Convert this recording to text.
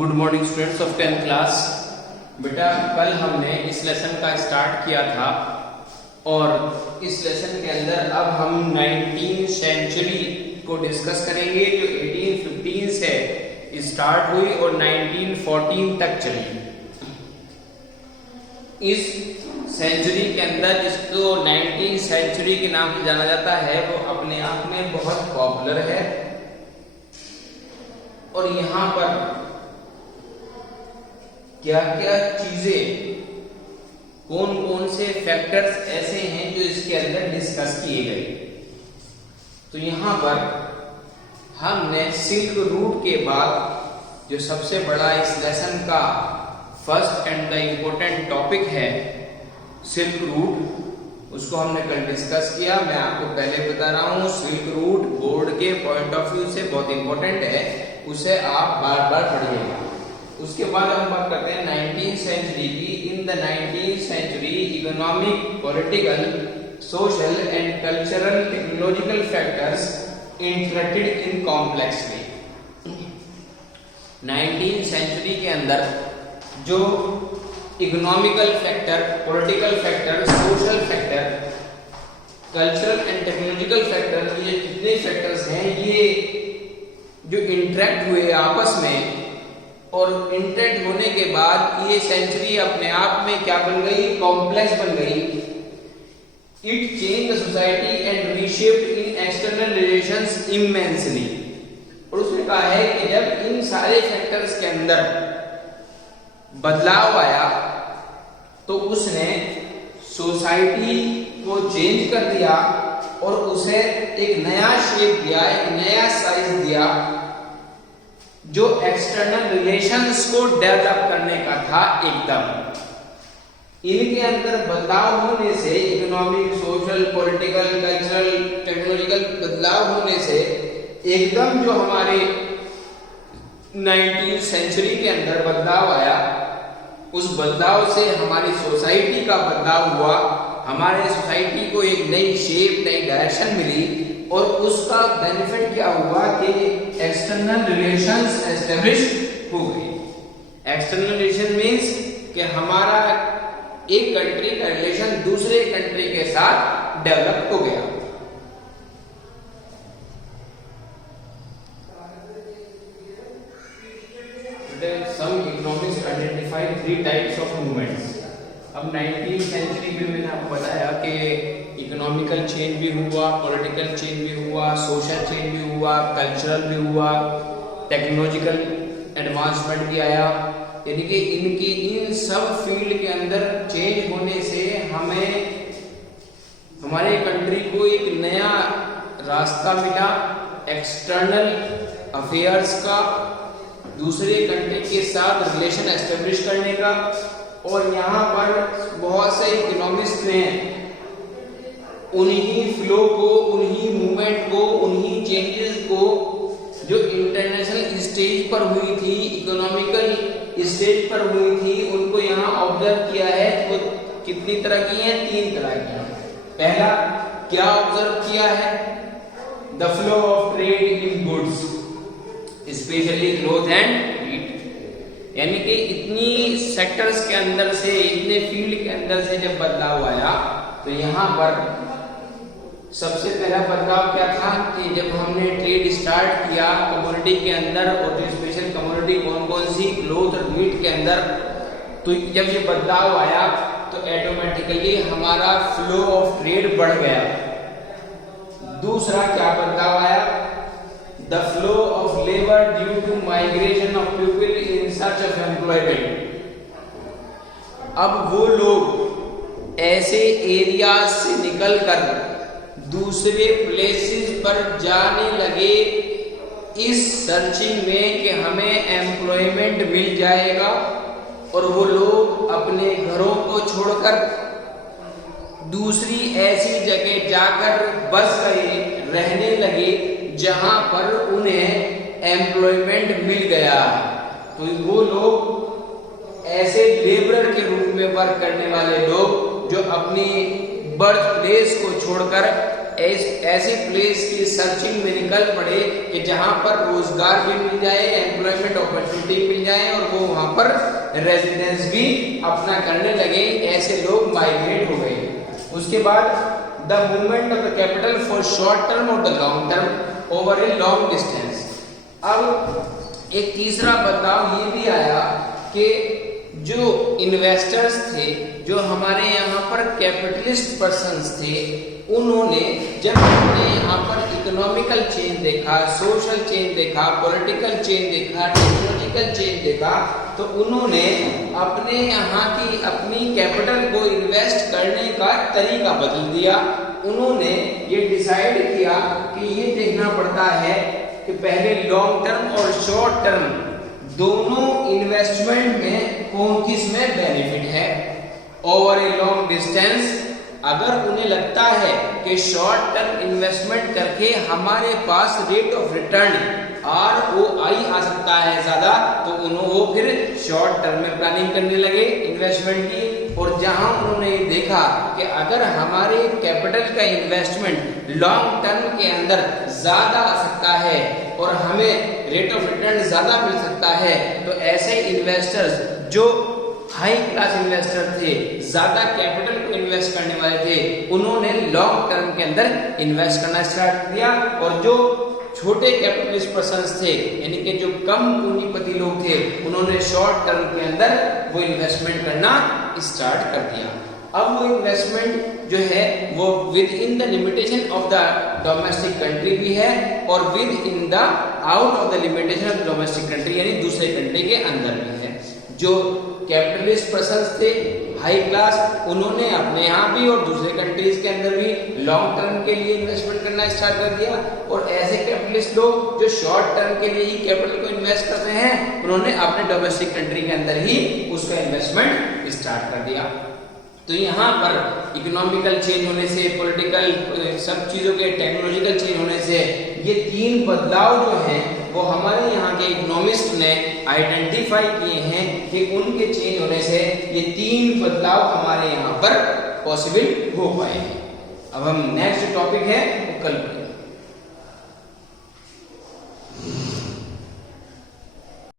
Good morning students of 10th class. बेटा कल हमने इस लेसन का स्टार्ट किया था और इस लेसन के अंदर अब हम 19th सेंचुरी को डिस्कस करेंगे जो 1815 से स्टार्ट हुई और 1914 तक चली। इस सेंचुरी के अंदर जिसको 19th सेंचुरी के नाम से जाना जाता है वो अपने आप में बहुत पॉपुलर है और यहाँ पर क्या क्या चीजें, कौन कौन से फैक्टर्स ऐसे हैं जो इसके अंदर डिस्कस किए गए। तो यहाँ पर हमने सिल्क रूट के बाद जो सबसे बड़ा इस लेसन का first and the important topic है सिल्क रूट, उसको हमने कल डिस्कस किया। मैं आपको पहले बता रहा हूँ सिल्क रूट बोर्ड के पॉइंट ऑफ व्यू से बहुत इंपॉर्टेंट है, उसे आप बार बार पढ़िएगा। उसके बाद हम बात करते हैं 19th सेंचुरी की। In the 19th century economic, political, social and cultural technological factors interacted in complex way. 19th century के अंदर जो economical factor, political factor, social factor, cultural and technological factor, ये जितने फैक्टर्स हैं ये जो इंटरेक्ट हुए आपस में और इंटरेक्ट होने के बाद ये सेंचुरी अपने आप में क्या बन गई, कॉम्प्लेक्स बन गई। It change the society and reshaped in external relations immensely. और उसने कहा है कि जब इन सारे फैक्टर्स के अंदर बदलाव आया तो उसने सोसाइटी को चेंज कर दिया और उसे एक नया शेप दिया, एक नया साइज दिया जो एक्सटर्नल रिलेशंस को डेवलप करने का था। एकदम इनके अंदर बदलाव होने से, economic, social, political, cultural, technological बदलाव होने से एकदम जो हमारे 19th सेंचुरी के अंदर बदलाव आया, उस बदलाव से हमारी सोसाइटी का बदलाव हुआ, हमारे सोसाइटी को एक नई शेप, नई डायरेक्शन मिली और उसका बेनिफिट क्या हुआ कि एक्सटर्नल रिलेशंस एस्टेब्लिश हो गई। एक्सटर्नल रिलेशन मींस कि हमारा एक कंट्री का रिलेशन दूसरे कंट्री के साथ डेवलप हो गया। Some economists identify 3 types of movements. अब 19th सेंचुरी में मैंने आपको बताया कि इकोनॉमिकल चेंज भी हुआ, पॉलिटिकल चेंज भी हुआ, सोशल चेंज भी हुआ, कल्चरल भी हुआ, टेक्नोलॉजिकल एडवांसमेंट भी आया। यानी कि इनकी इन सब फील्ड के अंदर चेंज होने से हमें, हमारे कंट्री को एक नया रास्ता मिला एक्सटर्नल अफेयर्स का, दूसरे कंट्री के साथ रिलेशन एस्टेब्लिश करने का। और यहाँ पर बहुत से इकोनॉमिस्ट ने उन्हीं फ्लो को, उन्हीं मूवमेंट को, उन्हीं चेंजेस को जो इंटरनेशनल स्टेज पर हुई थी, इकोनॉमिकल स्टेज पर हुई थी, उनको यहाँ ऑब्जर्व किया है। वो कितनी तरह की हैं? 3 तरह की हैं। पहला क्या ऑब्जर्व किया है? The flow of trade in goods, specially cloth and meat. यानी कि इतनी सेक्टर्स के अंदर से, इतने फील्ड के अंदर से जब बदलाव आया तो यहाँ पर सबसे पहला बदलाव क्या था कि जब हमने ट्रेड स्टार्ट किया कमोडिटी के अंदर, और जो स्पेशल कमोडिटी कौन कौन सी, क्लोथ और मीट के अंदर, तो जब ये बदलाव आया तो ऑटोमेटिकली हमारा फ्लो ऑफ ट्रेड बढ़ गया। दूसरा क्या बदलाव आया? The flow of labor due to migration of people in search of employment। अब वो लोग ऐसे एरियाज से निकलकर दूसरे प्लेसेस पर जाने लगे इस सर्चिंग में कि हमें एम्प्लॉयमेंट मिल जाएगा, और वो लोग अपने घरों को छोड़कर दूसरी ऐसी जगह जाकर बस गए, रहने लगे जहां पर उन्हें एम्प्लॉयमेंट मिल गया। तो वो लोग ऐसे लेबरर के रूप में वर्क करने वाले लोग जो अपनी बर्थ प्लेस को छोड़कर ऐसे प्लेस की सर्चिंग में निकल पड़े कि जहां पर रोजगार भी मिल जाए, एम्प्लॉयमेंट अपॉर्चुनिटी मिल जाए और वो वहां पर रेजिडेंस भी अपना करने लगे, ऐसे लोग माइग्रेट हो गए। उसके बाद the movement of the capital for short term और the long term over a long distance. अब एक तीसरा बदलाव ये भी आया कि जो इन्वेस्टर्स थे, जो हमारे यहाँ पर कैपिटलिस्ट पर्सन्स थे, उन्होंने जब हमने यहाँ पर इकोनॉमिकल चेंज देखा, सोशल चेंज देखा, पॉलिटिकल चेंज देखा, टेक्नोलॉजिकल चेंज देखा, तो उन्होंने अपने यहाँ की अपनी कैपिटल को इन्वेस्ट करने का तरीका बदल दिया। उन्होंने ये डिसाइड किया कि ये देखना पड़ता है कि पहले लॉन्ग टर्म और शॉर्ट टर्म दोनों इन्वेस्टमेंट में कौन किस में बेनिफिट है। ओवर ए लॉन्ग डिस्टेंस, अगर उन्हें लगता है कि शॉर्ट टर्म इन्वेस्टमेंट करके हमारे पास रेट ऑफ रिटर्न ROI आ सकता है ज्यादा, तो वो फिर शॉर्ट टर्म में प्लानिंग करने लगे इन्वेस्टमेंट की। और जहां उन्होंने देखा कि अगर हमारे कैपिटल का इन्वेस्टमेंट लॉन्ग टर्म के अंदर ज्यादा आ सकता है और हमें रेट ऑफ रिटर्न ज्यादा मिल सकता है, तो ऐसे इन्वेस्टर्स जो हाई क्लास इन्वेस्टर थे, ज्यादा कैपिटल को इन्वेस्ट करने वाले थे, उन्होंने लॉन्ग टर्म के अंदर इन्वेस्ट करना स्टार्ट किया। और जो छोटे कैपिटलिस्ट पर्सन्स थे, यानी कि जो कम पूंजीपति लोग थे, उन्होंने शॉर्ट टर्म के अंदर वो इन्वेस्टमेंट करना स्टार्ट कर दिया। अब वो इन्वेस्टमेंट जो है वो with in the limitation of the domestic country भी है और with in the out of the limitation of the domestic country, यानी दूसरे कंट्री के अंदर भी है। जो कैपिटलिस्ट पर्सन्स थे हाई क्लास, उन्होंने अपने यहाँ भी और दूसरे कंट्रीज के अंदर भी लॉन्ग टर्म के लिए इन्वेस्टमेंट करना स्टार्ट कर दिया। और ऐसे कैपिटलिस्ट लोग जो शॉर्ट टर्म के लिए ही कैपिटल को इन्वेस्ट करते हैं, उन्होंने अपने डोमेस्टिक कंट्री के अंदर ही उसका इन्वेस्टमेंट स्टार्ट कर दिया। तो यहाँ पर इकोनॉमिकल चेंज होने से, पॉलिटिकल सब चीजों के टेक्नोलॉजिकल चेंज होने से ये तीन बदलाव जो हैं वो हमारे यहाँ के इकोनॉमिस्ट ने आइडेंटिफाई किए हैं कि उनके चेंज होने से ये तीन बदलाव हमारे यहाँ पर पॉसिबल हो पाए हैं। अब हम नेक्स्ट टॉपिक है वो कल